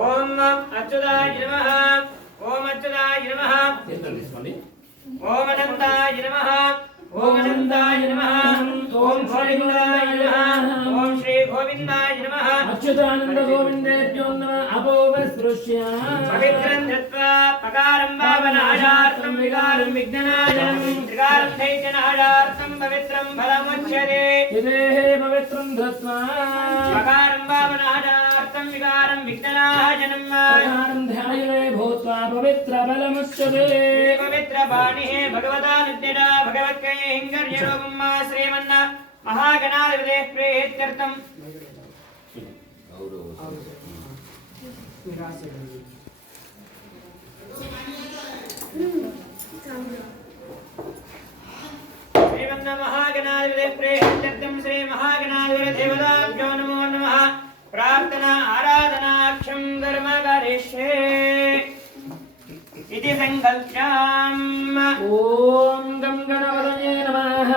ఓం అచ్యుతాయ నమః ఓం అచ్యుతాయ నమః ఓం అనంతాయ నమః ఓం అనంతాయ నమః ఓం గోవిందాయ నమః ఓం శ్రీ గోవిందాయ నమః అచ్యుతానంద గోవిందేభ్యో నమః అపోవస్పృశ్య పవిత్రం ధృత్వా పకారం భావనాశార్థం వికారం విఘ్ననాశనం త్రికారం దైత్యనాశార్థం పవిత్రం ఫలముచ్యతే ఇదేహే పవిత్రం ధృత్వా పకారం భావనాశార్థం వికారం విఘ్ననాశనం పకారం ధ్యాయే భూత్వా పవిత్ర ఫలముచ్యతే పవిత్ర బాణి భగవతా నిత్యడా భగవత్కై హింగర్యరూపం శ్రీమన్న మహాగణాధిపతే ప్రీత్యర్థం శ్రీమన్న మహాగణాధిపతే ప్రీత్యర్థం శ్రీ మహాగణాధిపతి దేవతాభ్యో నమో నమః ప్రార్థన ఆరాధనాక్షం కర్మ కరిష్యే इति संकल्प्याम् ఓం గం గణపతయే నమః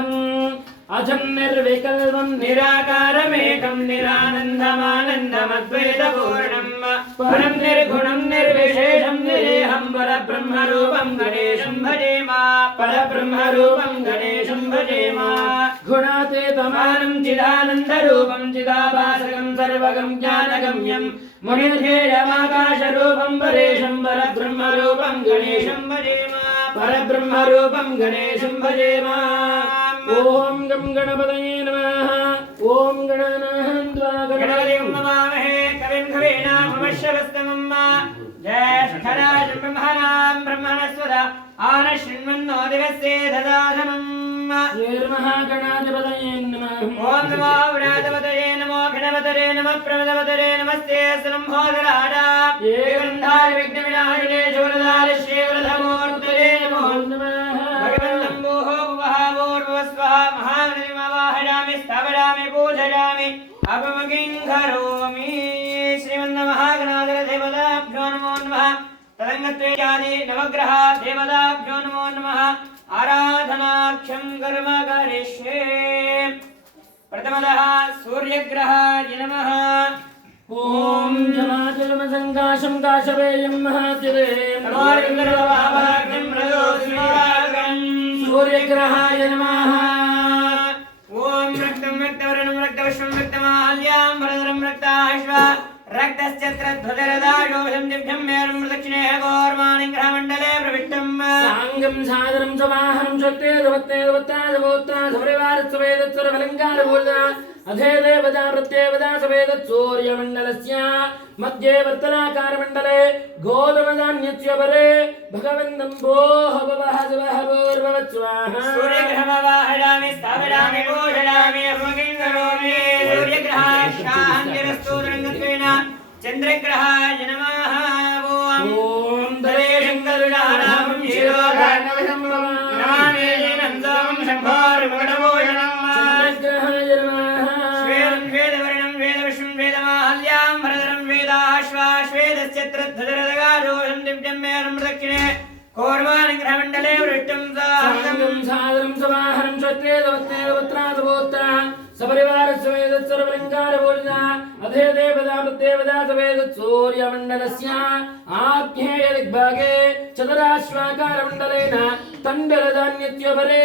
అజం నిర్వికల్పం निराकारमेकं निरानन्दमानन्दमद्वैतपूर्णं परं निर्गुणं निर्विशेषं निरेहं परब्रह्मरूपं गणेशं भजेमा परब्रह्मरूपं गणेशं भजेमा గుణాతీతమానం मानं चिदानन्दरूपं चिदाभासकं सर्वगं ज्ञानगम्यं मुनिर्धेयमाकाशरूपं परेशं परब्रह्मरूपं गणेशं भजेमा परब्रह्मरूपं गणेशं भजेमा ఓం గం గణపతయే నమః ఓం గణానాహం త్వా गणपतिं नमामहे कविं कवीनामवश्यवस्तमं ज्येष्ठराजं ब्रह्मणां ब्रह्मणस्वत आनशृण्वन्नो दिवसे ददाधमम् శ్రీర్మహాగణాధిపతయే నమః ఓం నమో వ్రాతవతయే నమో గణపతరే నమః ప్రమదవతరే నమస్తే సంభోధరాజ ఏకంధార విఘ్న వినాశనే శూరధార శ్రీవరధమూర్తయే నమో నమః భగవంతం భూహో భువః మహాగణిమవాహయామి స్థాపయామి పూజయామి అపమకిం కరోమి శ్రీమన్మహాగణాధిప దేవతాభ్యో నమో నమః తదంగత్వేయాది నవగ్రహ దేవతాభ్యో నమో నమః आराधनाक्षं कर्म करिष्ये प्रथमतः सूर्यग्रहाय नमः ఓం జమాజలమ సంకాశం కాశవేయం మహాతిరే నమోర్గర్వభాగ్యం మృదోస్మివాగం సూర్యగ్రహాయ నమః ఓం రక్తం రక్తవర్ణం రక్తవిశ్వం రక్తమాల్యాం వరదరం రక్తాశ్వ रक्तश्चत्रध्वजरदाशोभं दिव्यं मेरुं प्रदक्षिणे गौर्माणि ग्रहमण्डले प्रविष्टम् సాంగం సాదరం సమాహరం శక్తే దవత్తే దవత్తా దవోత్తా సపరివార సవేదత్సర బలంకార భూత అధే దేవతా ప్రత్యేవతా సవేదత్ సూర్యమండలస్య మధ్యే వర్తనాకార మండలే గోధుమధాన్యస్య పరే భగవంతం భోః భవః శవః పూర్వవత్ స్వాహా सूर्यग्रहमवाहयामि स्थापयामि पूजयामि अभ्यं करोमि सूर्यग्रहाशान्तिरस्तु तरङ्गत्वेन चन्द्रग्रहाय नमः ఓం दरेशं करुणानामं शिरोधारणं नमामि नन्दं शम्भोर्मुकुटभूषणं చంద్రగ్రహాయ నమః श्वेदं श्वेदवर्णं वेदविश्वं वेदमाल्यां भरधरं वेदाश्वाश्वेदश्चत्रध्वजरदगारोहं दिव्यं मेरुं प्रदक्षिणे कौर्वाणिग्रहमण्डले वृष्टं సాంగం సాదరం సమాహరం శక్తే దవత్తే దవత్తా దవోత్తా సపరివార సవేదత్ సర్వలంకార భూత అధే దేవతా ప్రత్యేవతా సవేదత్ సూర్యమండలస్య ఆజ్ఞేయ దిగ్భాగే చతురాశ్వాకార మండలేన తండలధాన్యస్య పరే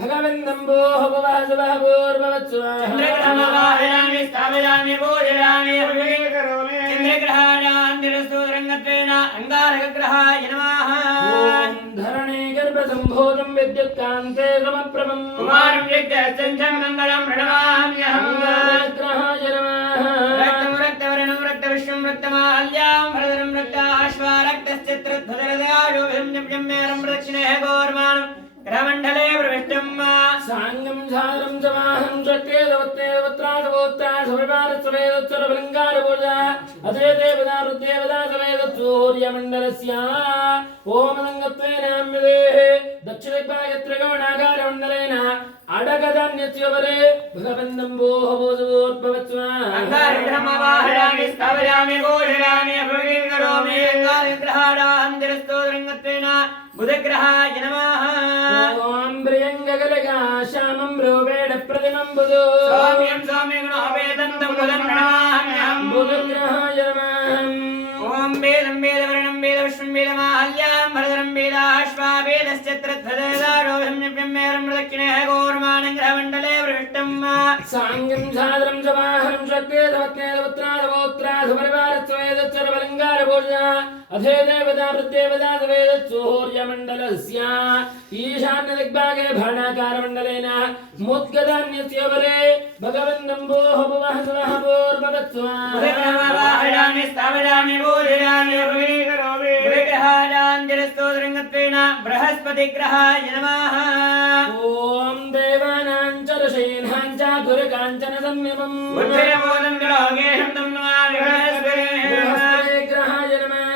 భగవంతం భోః భవః శవః పూర్వవత్ స్వాహా चन्द्रग्रहमवाहयामि स्थापयामि पूजयामि अभ्यं करोमि चन्द्रग्रहाणान्तिरस्तु तरङ्गत्वेन अङ्गारकग्रहाय नमः ఓం ధరణే గర్భసంభూతం విద్యుత్కాంతే సమప్రభం कुमारं यज्ञसञ्चं मङ्गलं प्रणमाम्यहम् గ్రహాయ నమః रक्तं रक्तवर्णं रक्तविश्वं रक्तमाल्यां भरधरं रक्ताश्वा रक्तश्चत्रध्वजरदगाशोभं दिव्यं मेरुं प्रदक्षिणे गौर्माणं ग्रहमण्डले प्रविष्टम् సాంగం సాదరం సమాహం శక్తే దవత్తే దవత్తా దవోత్తా సపరివార సవేదత్ సర్వలంకార భూత అధే దేవతా ప్రత్యేవతా సవేదత్ సూర్యమండలస్య ఓమనంగత్వేనామ్యదే దక్షిణదిగ్భాగే త్రికోణాకార మండలేన అడగధాన్యస్య పరే భగవంతం భోః భూర్భవత్ స్వాహా अङ्गारग्रहमवाहयामि स्थापयामि पूजयामि अभ्यं करोमि अङ्गारग्रहाणान्तिरस्तु तरङ्गत्वेन बुधग्रहाय नमः ఓం ప్రియంగగలగా శ్యామం రూపేణ ప్రతిమం బుధో सौम्यं सौम्यगुणोपेतं तं बुधं प्रणमाम्यहम् బుధగ్రహాయ నమః वेदं वेदवर्णं वेदविश्वं वेदमाहल्यां भरतरं वेदाश्वा वेदश्चत्रध्वजदारोहं निव्यम्यरं प्रदक्षिणे गौर्माणं ग्रहमण्डले प्रविष्टं साङ्गं सादरं समाहरं शक्तेदवत्नेदवत्रादवोत्रादपरिवारत्वेदच्चरबलङ्गारभोजा अधे देवता प्रत्येवता सवेदच्छूर्यमण्डलस्य ईशान्यदिग्भागे भाणाकारमण्डलेन मुद्गदान्यस्य वरे भगवन्नम्भोः भुवः सुवः पूर्ववत्स्वाहायामि स्थापयामि पूजयामि करोमि विग्रहाजाञ्जलिस्तोत्रङ्गत्वेन बृहस्पतिग्रहाय नमः ॐ देवानां च ऋषीणां च गुरुकाञ्चन संयमम् बुद्धिर्मोदं लोकेशं तं नमामि बृहस्पतिग्रहाय नमः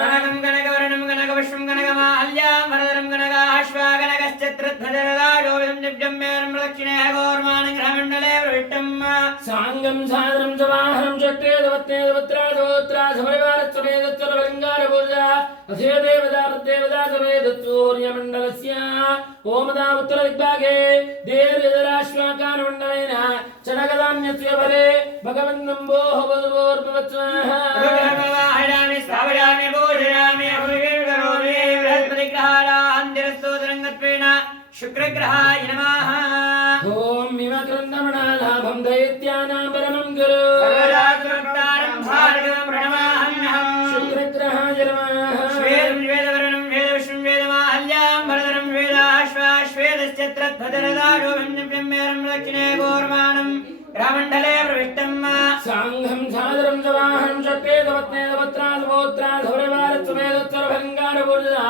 कनकं कनकवर्णं कनकपुष्पं कनकमाल्यां वरदं कनकाश्वा कनकश्चत्रध्वजदारोहं दिव्यम्यरं प्रदक्षिणे गौर्माणं ग्रहमण्डले प्रविष्टं साङ्गं सादरं समाहरं शक्तेदवत्नेदवत्रादवोत्रासपरिवारत्वेदच्चरबलङ्गारभोजा अधे देवता प्रत्येवता सवेदच्छूर्यमण्डलस्य ओमदा उत्तरदिग्भागे देर्यजराश्वाकारमण्डलेन चणगदान्यस्य बले भगवन्नम्भोः रुद्रप्रवाहयामि स्थापयामि पूजयामि करोमि बृहस्पतिग्रहाणाञ्जलिस्तोत्रङ्गत्वेन शुक्रग्रहाय नमः ॐ हिमक्रन्दमणालाभं दैत्यानां परमं गुरु सर्वजातवक्तारं भार्गवं प्रणमाम्यहम् शुक्रग्रहाय नमः श्वेदं वेदवर्णं वेदविश्वं वेदमाहल्यां भरतरं वेदाश्वा श्वेदश्चत्रध्वजदारोहं दिव्यम्यरं प्रदक्षिणे गौर्माणं ग्रहमण्डले प्रविष्टं साङ्गं सादरं समाहरं शक्तेदवत्नेदवत्रादवोत्रादपरिवारत्वेदच्चरबलङ्गारभोजा